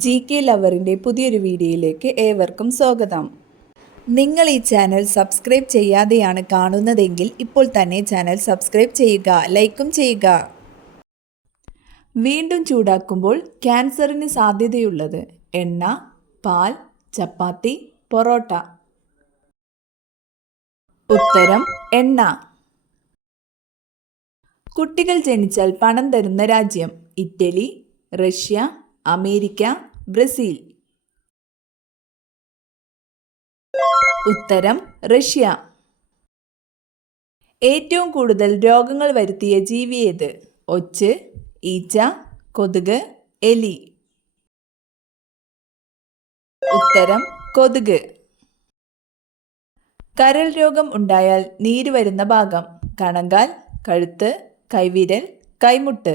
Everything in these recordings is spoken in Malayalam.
GK ലവറിൻ്റെ പുതിയൊരു വീഡിയോയിലേക്ക് ഏവർക്കും സ്വാഗതം. നിങ്ങൾ ഈ ചാനൽ സബ്സ്ക്രൈബ് ചെയ്യാതെയാണ് കാണുന്നതെങ്കിൽ ഇപ്പോൾ തന്നെ ചാനൽ സബ്സ്ക്രൈബ് ചെയ്യുക, ലൈക്കും ചെയ്യുക. വീണ്ടും ചൂടാക്കുമ്പോൾ ക്യാൻസറിന് സാധ്യതയുള്ളത് എണ്ണ, പാൽ, ചപ്പാത്തി, പൊറോട്ട. ഉത്തരം എണ്ണ. കുട്ടികൾ ജനിച്ചാൽ പണം തരുന്ന രാജ്യം ഇറ്റലി, റഷ്യ, അമേരിക്ക, ബ്രസീൽ. ഉത്തരം റഷ്യ. ഏറ്റവും കൂടുതൽ രോഗങ്ങൾ വരുത്തിയ ജീവി ഏത്? ഒച്ച്, ഈച്ച, കൊതുക്, എലി. ഉത്തരം കൊതുക്. കരൾ രോഗം ഉണ്ടായാൽ നീര് വരുന്ന ഭാഗം കണങ്കാൽ, കഴുത്ത്, കൈവിരൽ, കൈമുട്ട്.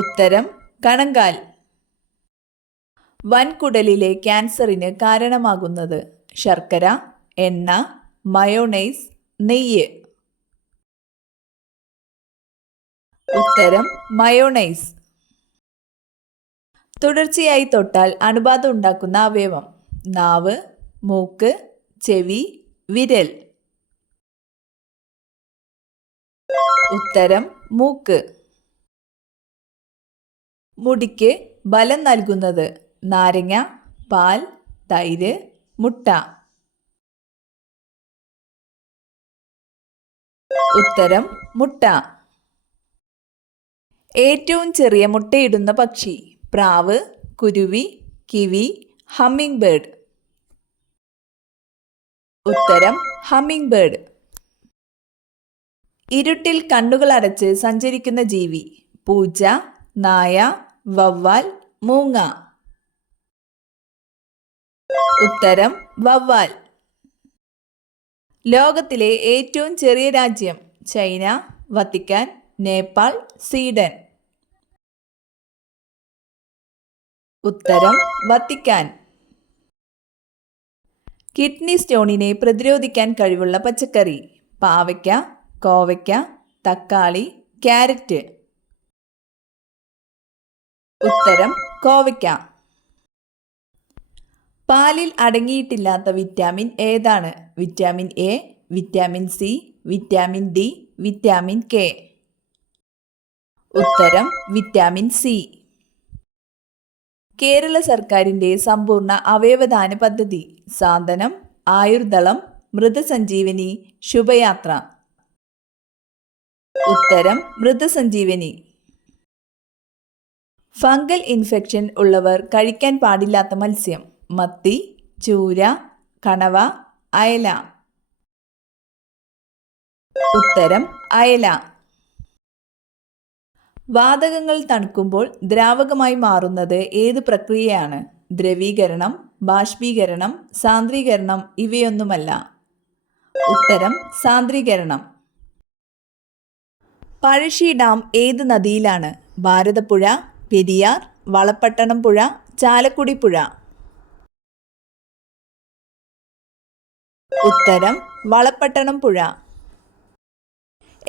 ഉത്തരം കണങ്കാൽ. വൻകുടലിലെ ക്യാൻസറിന് കാരണമാകുന്നത് ശർക്കര, എണ്ണ, മയോണൈസ്, നെയ്യ്. ഉത്തരം മയോണൈസ്. തുടർച്ചയായി തൊട്ടാൽ അണുബാധ ഉണ്ടാക്കുന്ന അവയവം നാവ്, മൂക്ക്, ചെവി, വിരൽ. ഉത്തരം മൂക്ക്. മുടിക്ക് ബലം നൽകുന്നത് നാരങ്ങ, പാൽ, തൈര്, മുട്ട. ഉത്തരം മുട്ട. ഏറ്റവും ചെറിയ മുട്ടയിടുന്ന പക്ഷി പ്രാവ്, കുരുവി, കിവി, ഹമ്മിങ് ബേർഡ്. ഉത്തരം ഹമ്മിങ് ബേർഡ്. ഇരുട്ടിൽ കണ്ണുകൾ അടച്ച് സഞ്ചരിക്കുന്ന ജീവി പൂച്ച, നായ, വവ്വാൽ, മൂങ്ങ. ഉത്തരം വവ്വാൽ. ലോകത്തിലെ ഏറ്റവും ചെറിയ രാജ്യം ചൈന, വത്തിക്കാൻ, നേപ്പാൾ, സ്വീഡൻ. ഉത്തരം വത്തിക്കാൻ. കിഡ്നി സ്റ്റോണിനെ പ്രതിരോധിക്കാൻ കഴിവുള്ള പച്ചക്കറി പാവയ്ക്ക, കോവയ്ക്ക, തക്കാളി, ക്യാരറ്റ്. ഉത്തരം കോവയ്ക്ക. പാലിൽ അടങ്ങിയിട്ടില്ലാത്ത വിറ്റാമിൻ ഏതാണ്? Vitamin A, vitamin C, vitamin D, vitamin K. ഉത്തരം വിറ്റാമിൻ സി. കേരള സർക്കാരിൻ്റെ സമ്പൂർണ്ണ അവയവദാന പദ്ധതി സാന്ത്വനം, ആയുർദളം, മൃതസഞ്ജീവനി, ശുഭയാത്ര. ഉത്തരം മൃതസഞ്ജീവനി. ഫംഗൽ ഇൻഫെക്ഷൻ ഉള്ളവർ കഴിക്കാൻ പാടില്ലാത്ത മത്സ്യം മത്തി, ചൂര, കണവ, അയല. ഉത്തരം അയല. വാതകങ്ങൾ തണുക്കുമ്പോൾ ദ്രാവകമായി മാറുന്നത് ഏത് പ്രക്രിയയാണ്? ദ്രവീകരണം, ബാഷ്പീകരണം, സാന്ദ്രീകരണം, ഇവയൊന്നുമല്ല. ഉത്തരം സാന്ദ്രീകരണം. പഴശ്ശി ഡാം ഏത് നദിയിലാണ്? ഭാരതപ്പുഴ, പെരിയാർ, വളപട്ടണം പുഴ, ചാലക്കുടി പുഴ. ഉത്തരം വളപട്ടണം പുഴ.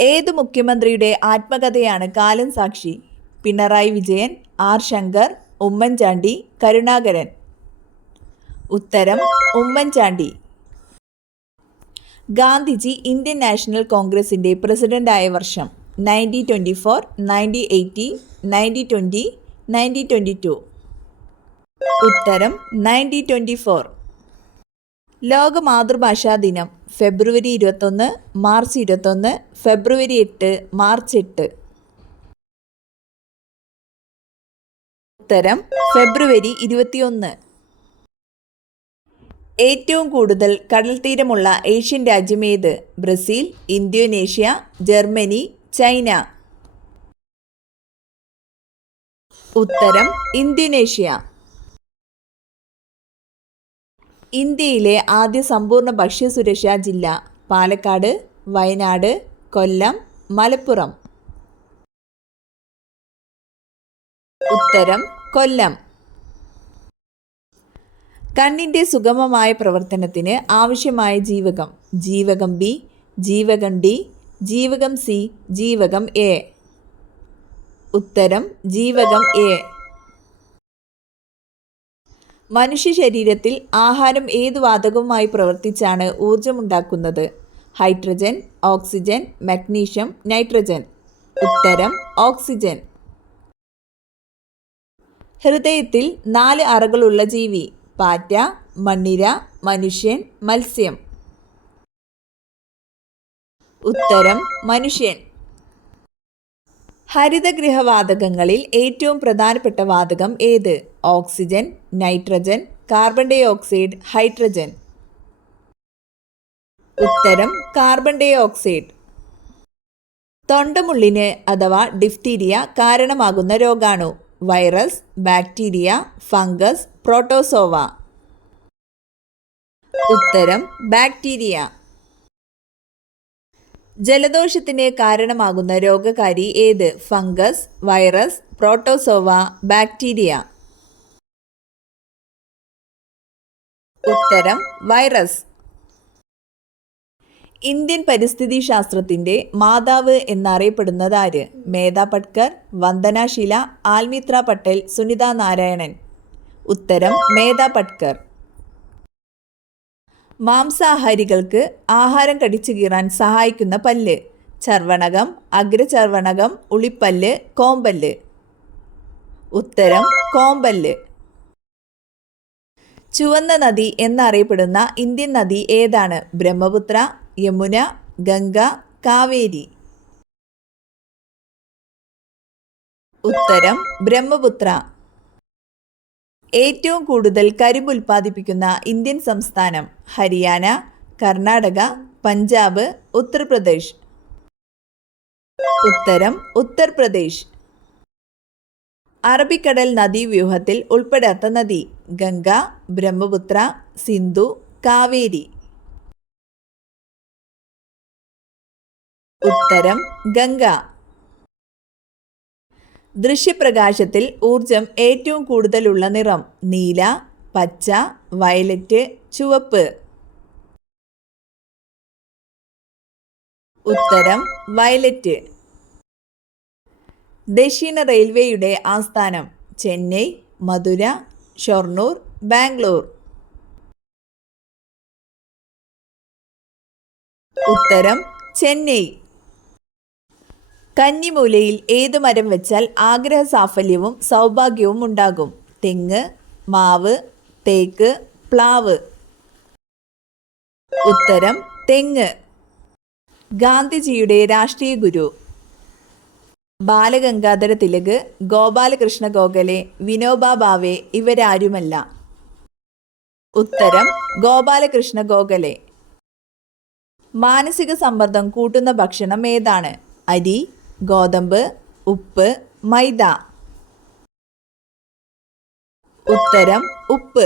ഏതു മുഖ്യമന്ത്രിയുടെ ആത്മകഥയാണ് കാലം സാക്ഷി? പിണറായി വിജയൻ, ആർ ശങ്കർ, ഉമ്മൻചാണ്ടി, കരുണാകരൻ. ഉത്തരം ഉമ്മൻചാണ്ടി. ഗാന്ധിജി ഇന്ത്യൻ നാഷണൽ കോൺഗ്രസിൻ്റെ പ്രസിഡന്റായ വർഷം 1924, 1980, 1920, 1922. ഉത്തരം 1924. ലോക മാതൃഭാഷാ ദിനം ഫെബ്രുവരി 21, മാർച്ച് 21, ഫെബ്രുവരി 8, മാർച്ച് 8. ഉത്തരം ഫെബ്രുവരി 21. ഏറ്റവും കൂടുതൽ കടൽ തീരമുള്ള ഏഷ്യൻ രാജ്യം ഏത്? Brazil, Indonesia, Germany, China. ഉത്തരം ഇന്തോനേഷ്യ. ഇന്ത്യയിലെ ആദ്യ സമ്പൂർണ്ണ ഭക്ഷ്യസുരക്ഷാ ജില്ല പാലക്കാട്, വയനാട്, കൊല്ലം, മലപ്പുറം. ഉത്തരം കൊല്ലം. കണ്ണിൻ്റെ സുഗമമായ പ്രവർത്തനത്തിന് ആവശ്യമായ ജീവകം ജീവകം ബി, ജീവകം ഡി, ജീവകം സി, ജീവകം എ. ഉത്തരം ജീവകം എ. മനുഷ്യ ശരീരത്തിൽ ആഹാരം ഏത് വാതകവുമായി പ്രവർത്തിച്ചാണ് ഊർജമുണ്ടാക്കുന്നത്? ഹൈഡ്രജൻ, ഓക്സിജൻ, മഗ്നീഷ്യം, നൈട്രജൻ. ഉത്തരം ഓക്സിജൻ. ഹൃദയത്തിൽ 4 അറകളുള്ള ജീവി? പാറ്റ, മണ്ണിര, മനുഷ്യൻ, മത്സ്യം. ഉത്തരം മനുഷ്യൻ. ഹരിതഗൃഹവാതകങ്ങളിൽ ഏറ്റവും പ്രധാനപ്പെട്ട വാതകം ഏത്? Oxygen, nitrogen, carbon dioxide, hydrogen. ഉത്തരം കാർബൺ ഡൈ ഓക്സൈഡ്. തൊണ്ടമുള്ളിന് അഥവാ ഡിഫ്തീരിയ കാരണമാകുന്ന രോഗാണു? Virus, bacteria, fungus, protozoa. ഉത്തരം ബാക്ടീരിയ. ജലദോഷത്തിന് കാരണമാകുന്ന രോഗകാരി ഏത്? Fungus, virus, protozoa, bacteria. ഉത്തരം വൈറസ്. ഇന്ത്യൻ പരിസ്ഥിതി ശാസ്ത്രത്തിന്റെ മാതാവ് എന്നറിയപ്പെടുന്നത് ആര്? മേധ പട്കർ, വന്ദന ശില, ആൽമിത്ര പട്ടേൽ, സുനിത നാരായണൻ. ഉത്തരം മേധ പട്കർ. മാംസാഹാരികൾക്ക് ആഹാരം കടിച്ചു കീറാൻ സഹായിക്കുന്ന പല്ല്? ചർവണകം, അഗ്രചർവണകം, ഉളിപ്പല്ല്, കോമ്പല്ല്. ഉത്തരം കോമ്പല്ല്. ചുവന്ന നദി എന്നറിയപ്പെടുന്ന ഇന്ത്യൻ നദി ഏതാണ്? ബ്രഹ്മപുത്ര, യമുന, ഗംഗ, കാവേരി. ഉത്തരം ബ്രഹ്മപുത്ര. ഏറ്റവും കൂടുതൽ കരിമ്പ് ഉൽപ്പാദിപ്പിക്കുന്ന ഇന്ത്യൻ സംസ്ഥാനം? ഹരിയാന, കർണാടക, പഞ്ചാബ്, ഉത്തർപ്രദേശ്. ഉത്തരം ഉത്തർപ്രദേശ്. അറബിക്കടൽ നദീവ്യൂഹത്തിൽ ഉൾപ്പെടാത്ത നദി? ഗംഗ, ബ്രഹ്മപുത്ര, സിന്ധു, കാവേരി. ഉത്തരം ഗംഗ. ദൃശ്യപ്രകാശത്തിൽ ഊർജം ഏറ്റവും കൂടുതലുള്ള നിറം? നീല, പച്ച, വയലറ്റ്, ചുവപ്പ്. ഉത്തരം വയലറ്റ്. ദക്ഷിണ റെയിൽവേയുടെ ആസ്ഥാനം? ചെന്നൈ, മധുര, ഷൊർണൂർ, ബാംഗ്ലൂർ. ഉത്തരം ചെന്നൈ. കന്നിമൂലയിൽ ഏതു മരം വെച്ചാൽ ആഗ്രഹ സാഫല്യവും സൗഭാഗ്യവും ഉണ്ടാകും? തെങ്ങ്, മാവ്, തേക്ക്, പ്ലാവ്. ഉത്തരം തെങ്ങ്. ഗാന്ധിജിയുടെ രാഷ്ട്രീയ ഗുരു? ബാലഗംഗാധര തിലക്, ഗോപാലകൃഷ്ണ ഗോഖലെ, വിനോബ ഭാവെ ഇവരാരുമല്ല. ഉത്തരം ഗോപാലകൃഷ്ണ ഗോഖലെ. മാനസിക സമ്മർദ്ദം കൂട്ടുന്ന ഭക്ഷണം ഏതാണ്? അരി, ഗോതമ്പ്, ഉപ്പ്, മൈദ. ഉത്തരം ഉപ്പ്.